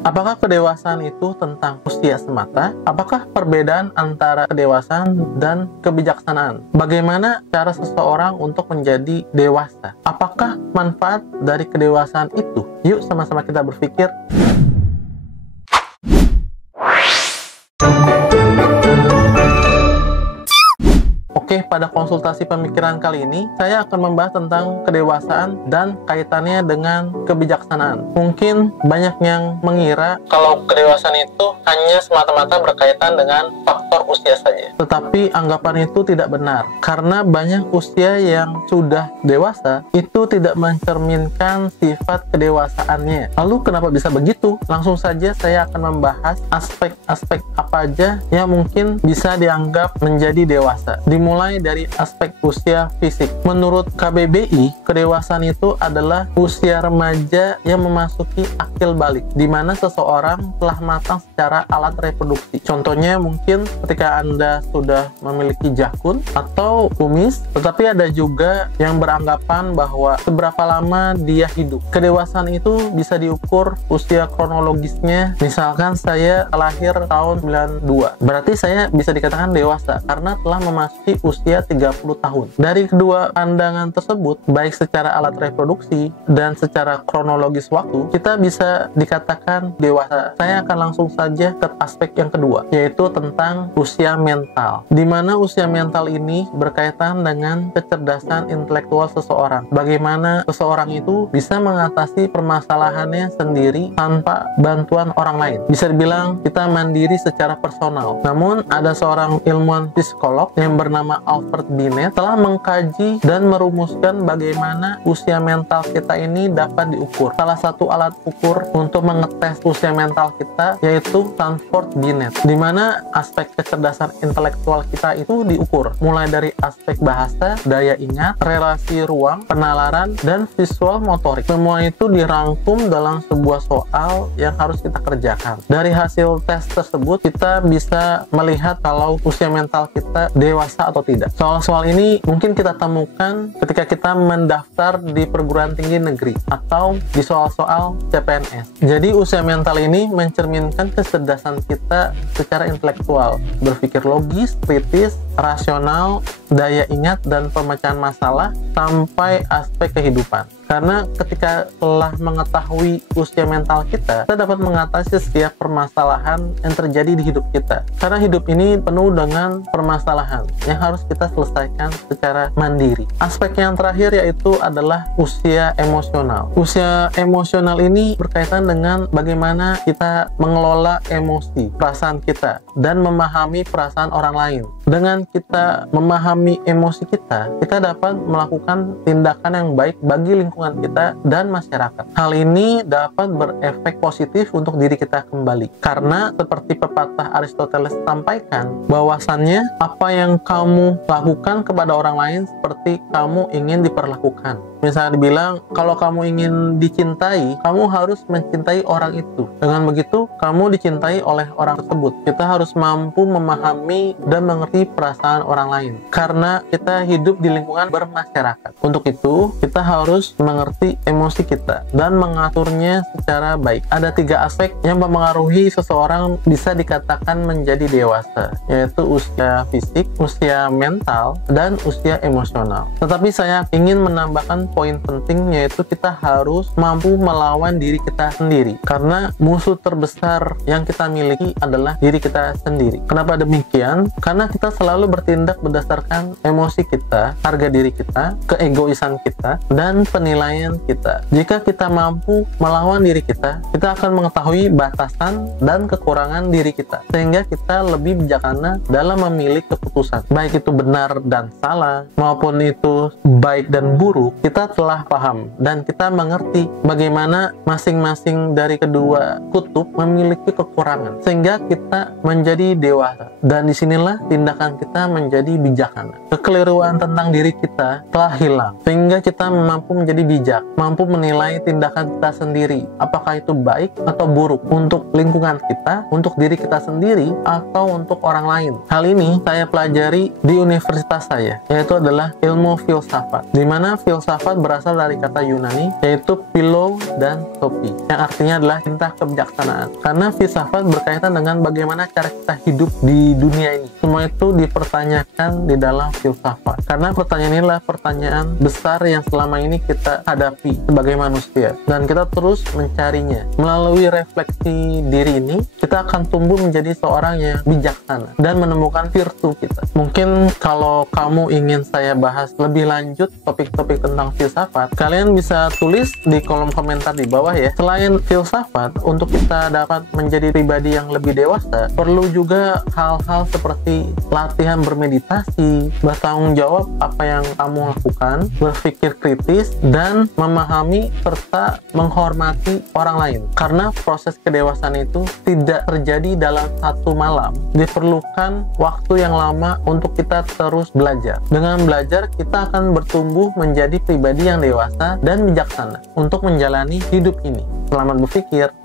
Apakah kedewasaan itu tentang usia semata? Apakah perbedaan antara kedewasaan dan kebijaksanaan? Bagaimana cara seseorang untuk menjadi dewasa? Apakah manfaat dari kedewasaan itu? Yuk sama-sama kita berpikir. Oke, pada konsultasi pemikiran kali ini, saya akan membahas tentang kedewasaan dan kaitannya dengan kebijaksanaan. Mungkin banyak yang mengira kalau kedewasaan itu hanya semata-mata berkaitan dengan faktor usia saja. Tetapi anggapan itu tidak benar, karena banyak usia yang sudah dewasa itu tidak mencerminkan sifat kedewasaannya. Lalu kenapa bisa begitu? Langsung saja saya akan membahas aspek-aspek apa aja yang mungkin bisa dianggap menjadi dewasa. Dimulai dari aspek usia fisik. Menurut KBBI, kedewasaan itu adalah usia remaja yang memasuki akil balik, di mana seseorang telah matang secara alat reproduksi. Contohnya mungkin ketika Anda sudah memiliki jakun atau kumis, tetapi ada juga yang beranggapan bahwa seberapa lama dia hidup. Kedewasaan itu bisa diukur usia kronologisnya. Misalkan saya lahir tahun 92, berarti saya bisa dikatakan dewasa karena telah memasuki usia 30 tahun. Dari kedua pandangan tersebut, baik secara alat reproduksi dan secara kronologis waktu, kita bisa dikatakan dewasa. Saya akan langsung saja ke aspek yang kedua, yaitu tentang usia mental. Di mana usia mental ini berkaitan dengan kecerdasan intelektual seseorang. Bagaimana seseorang itu bisa mengatasi permasalahannya sendiri tanpa bantuan orang lain. Bisa dibilang kita mandiri secara personal. Namun ada seorang ilmuwan psikolog yang bernama Albert Binet telah mengkaji dan merumuskan bagaimana usia mental kita ini dapat diukur. Salah satu alat ukur untuk mengetes usia mental kita yaitu Stanford Binet, di mana aspek kecerdasan intelektual kita itu diukur, mulai dari aspek bahasa, daya ingat, relasi ruang, penalaran, dan visual motorik. Semua itu dirangkum dalam sebuah soal yang harus kita kerjakan. Dari hasil tes tersebut, kita bisa melihat kalau usia mental kita dewasa atau tidak. Soal-soal ini mungkin kita temukan ketika kita mendaftar di perguruan tinggi negeri atau di soal-soal CPNS. Jadi usia mental ini mencerminkan kecerdasan kita secara intelektual, berpikir logis, kritis, rasional, daya ingat, dan pemecahan masalah sampai aspek kehidupan. Karena ketika telah mengetahui usia mental kita dapat mengatasi setiap permasalahan yang terjadi di hidup kita. Karena hidup ini penuh dengan permasalahan yang harus kita selesaikan secara mandiri. Aspek yang terakhir yaitu adalah usia emosional. Usia emosional ini berkaitan dengan bagaimana kita mengelola emosi, perasaan kita, dan memahami perasaan orang lain. Dengan kita memahami emosi kita dapat melakukan tindakan yang baik bagi lingkungan kita dan masyarakat. Hal ini dapat berefek positif untuk diri kita kembali. Karena seperti pepatah Aristoteles sampaikan, bahwasannya apa yang kamu lakukan kepada orang lain seperti kamu ingin diperlakukan. Misalnya dibilang, kalau kamu ingin dicintai, kamu harus mencintai orang itu. Dengan begitu, kamu dicintai oleh orang tersebut. Kita harus mampu memahami dan mengerti perasaan orang lain. Karena kita hidup di lingkungan bermasyarakat. Untuk itu, kita harus mengerti emosi kita dan mengaturnya secara baik. Ada 3 aspek yang mempengaruhi seseorang bisa dikatakan menjadi dewasa, yaitu usia fisik, usia mental, dan usia emosional. Tetapi saya ingin menambahkan poin penting, yaitu kita harus mampu melawan diri kita sendiri, karena musuh terbesar yang kita miliki adalah diri kita sendiri. Kenapa demikian? Karena kita selalu bertindak berdasarkan emosi kita, harga diri kita, keegoisan kita, dan penilaian kita. Jika kita mampu melawan diri kita akan mengetahui batasan dan kekurangan diri kita, sehingga kita lebih bijaksana dalam memilih keputusan, baik itu benar dan salah maupun itu baik dan buruk. Kita telah paham dan kita mengerti bagaimana masing-masing dari kedua kutub memiliki kekurangan, sehingga kita menjadi dewasa. Dan disinilah tindakan kita menjadi bijaksana. Kekeliruan tentang diri kita telah hilang, sehingga kita mampu menjadi bijak, mampu menilai tindakan kita sendiri, apakah itu baik atau buruk untuk lingkungan kita, untuk diri kita sendiri, atau untuk orang lain. Hal ini saya pelajari di universitas saya, yaitu adalah ilmu filsafat, di mana filsafat Filsafat berasal dari kata Yunani, yaitu philo dan sophie, yang artinya adalah cinta kebijaksanaan. Karena filsafat berkaitan dengan bagaimana cara kita hidup di dunia ini. Semua itu dipertanyakan di dalam filsafat. Karena pertanyaan ini adalah pertanyaan besar yang selama ini kita hadapi sebagai manusia. Dan kita terus mencarinya. Melalui refleksi diri ini, kita akan tumbuh menjadi seorang yang bijaksana dan menemukan virtu kita. Mungkin kalau kamu ingin saya bahas lebih lanjut topik-topik tentang filsafat, kalian bisa tulis di kolom komentar di bawah ya. Selain filsafat, untuk kita dapat menjadi pribadi yang lebih dewasa, perlu juga hal-hal seperti latihan bermeditasi, bertanggung jawab apa yang kamu lakukan, berpikir kritis, dan memahami serta menghormati orang lain. Karena proses kedewasaan itu tidak terjadi dalam satu malam. Diperlukan waktu yang lama untuk kita terus belajar. Dengan belajar, kita akan bertumbuh menjadi pribadi yang dewasa dan bijaksana untuk menjalani hidup ini. Selamat berpikir.